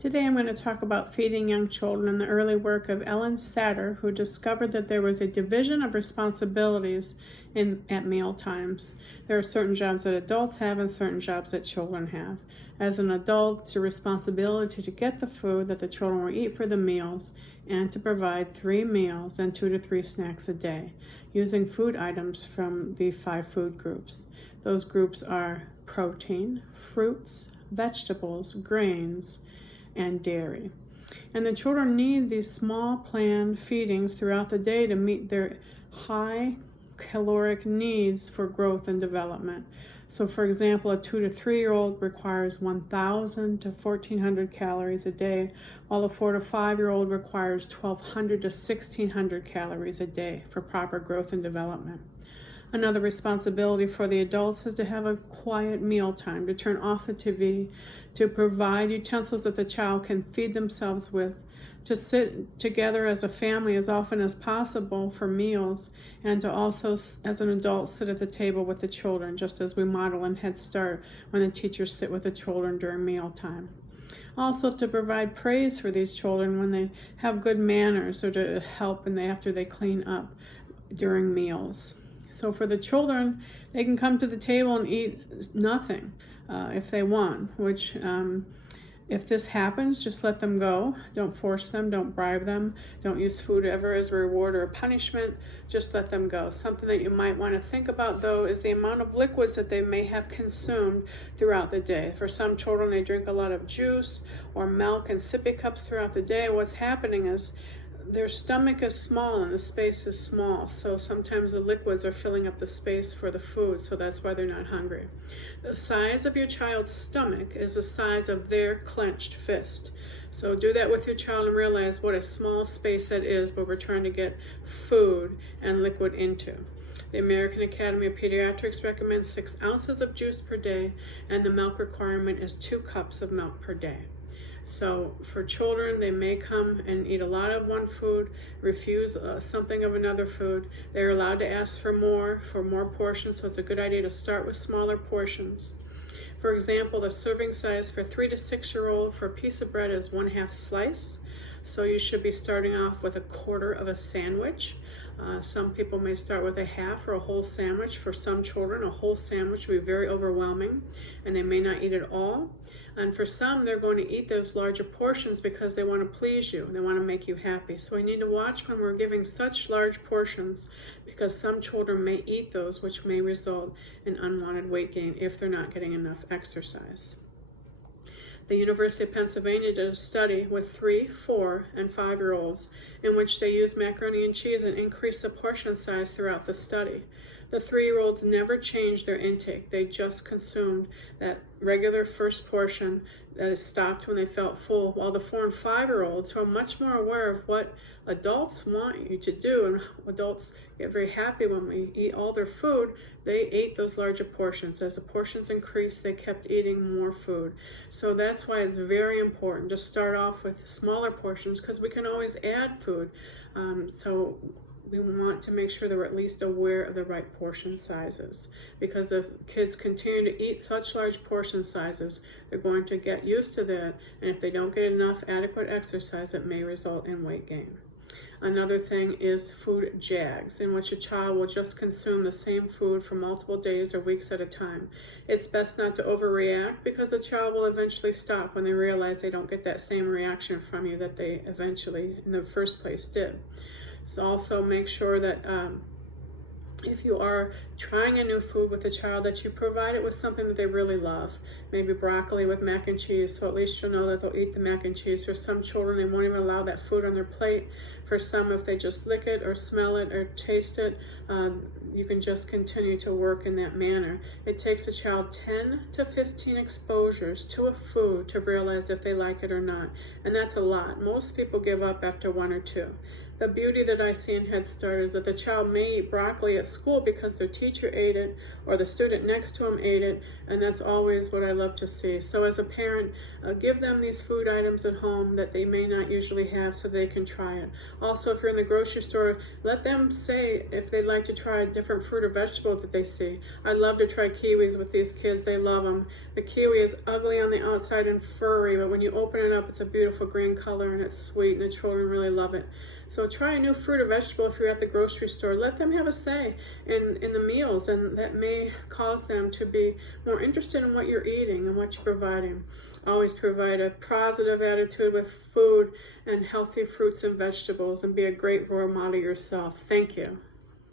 Today I'm going to talk about feeding young children and the early work of Ellen Satter, who discovered that there was a division of responsibilities at meal times. There are certain jobs that adults have and certain jobs that children have. As an adult, it's your responsibility to get the food that the children will eat for the meals and to provide 3 meals and 2 to 3 snacks a day, using food items from the 5 food groups. Those groups are protein, fruits, vegetables, grains, and dairy. And the children need these small planned feedings throughout the day to meet their high caloric needs for growth and development. So for example, a 2 to 3 year old requires 1,000 to 1,400 calories a day, while a 4 to 5 year old requires 1,200 to 1,600 calories a day for proper growth and development. Another responsibility for the adults is to have a quiet meal time, to turn off the TV, to provide utensils that the child can feed themselves with, to sit together as a family as often as possible for meals, and to also, as an adult, sit at the table with the children, just as we model in Head Start when the teachers sit with the children during mealtime. Also, to provide praise for these children when they have good manners, or to help after they clean up during meals. So for the children, they can come to the table and eat nothing if they want, which if this happens, just let them go. Don't force them, don't bribe them, don't use food ever as a reward or a punishment, just let them go. Something that you might want to think about though is the amount of liquids that they may have consumed throughout the day. For some children, they drink a lot of juice or milk and sippy cups throughout the day. What's happening is their stomach is small and the space is small, so sometimes the liquids are filling up the space for the food, so that's why they're not hungry. The size of your child's stomach is the size of their clenched fist. So do that with your child and realize what a small space that is where we're trying to get food and liquid into. The American Academy of Pediatrics recommends 6 ounces of juice per day, and the milk requirement is 2 cups of milk per day. So for children, they may come and eat a lot of one food, refuse something of another food. They're allowed to ask for more portions, so it's a good idea to start with smaller portions. For example, the serving size for 3 to 6 year old for a piece of bread is 1/2 slice. So you should be starting off with 1/4 of a sandwich. Some people may start with a half or a whole sandwich. For some children, a whole sandwich will be very overwhelming and they may not eat it all. And for some, they're going to eat those larger portions because they want to please you. They want to make you happy. So we need to watch when we're giving such large portions, because some children may eat those, which may result in unwanted weight gain if they're not getting enough exercise. The University of Pennsylvania did a study with 3, 4, and 5-year-olds in which they used macaroni and cheese and increased the portion size throughout the study. The 3-year-olds never changed their intake. They just consumed that regular first portion that is stopped when they felt full, while the 4 and 5-year-olds, who are much more aware of what adults want you to do, and adults get very happy when we eat all their food, they ate those larger portions. As the portions increased, they kept eating more food. So that's why it's very important to start off with smaller portions, because we can always add food. So we want to make sure that we're at least aware of the right portion sizes, because if kids continue to eat such large portion sizes, they're going to get used to that, and if they don't get enough adequate exercise, it may result in weight gain. Another thing is food jags, in which a child will just consume the same food for multiple days or weeks at a time. It's best not to overreact, because the child will eventually stop when they realize they don't get that same reaction from you that they eventually in the first place did. So also make sure that if you are trying a new food with a child, that you provide it with something that they really love. Maybe broccoli with mac and cheese, so at least you'll know that they'll eat the mac and cheese. For some children, they won't even allow that food on their plate. For some, if they just lick it or smell it or taste it, you can just continue to work in that manner. It takes a child 10 to 15 exposures to a food to realize if they like it or not, and that's a lot. Most people give up after 1 or 2. The beauty that I see in Head Start is that the child may eat broccoli at school because their teacher ate it or the student next to them ate it, and that's always what I love to see. So as a parent, give them these food items at home that they may not usually have so they can try it. Also, if you're in the grocery store, let them say if they'd like to try a different fruit or vegetable that they see. I love to try kiwis with these kids. They love them. The kiwi is ugly on the outside and furry, but when you open it up, it's a beautiful green color and it's sweet, and the children really love it. So try a new fruit or vegetable if you're at the grocery store. Let them have a say in the meals, and that may cause them to be more interested in what you're eating and what you're providing. Always provide a positive attitude with food and healthy fruits and vegetables, and be a great role model yourself. Thank you.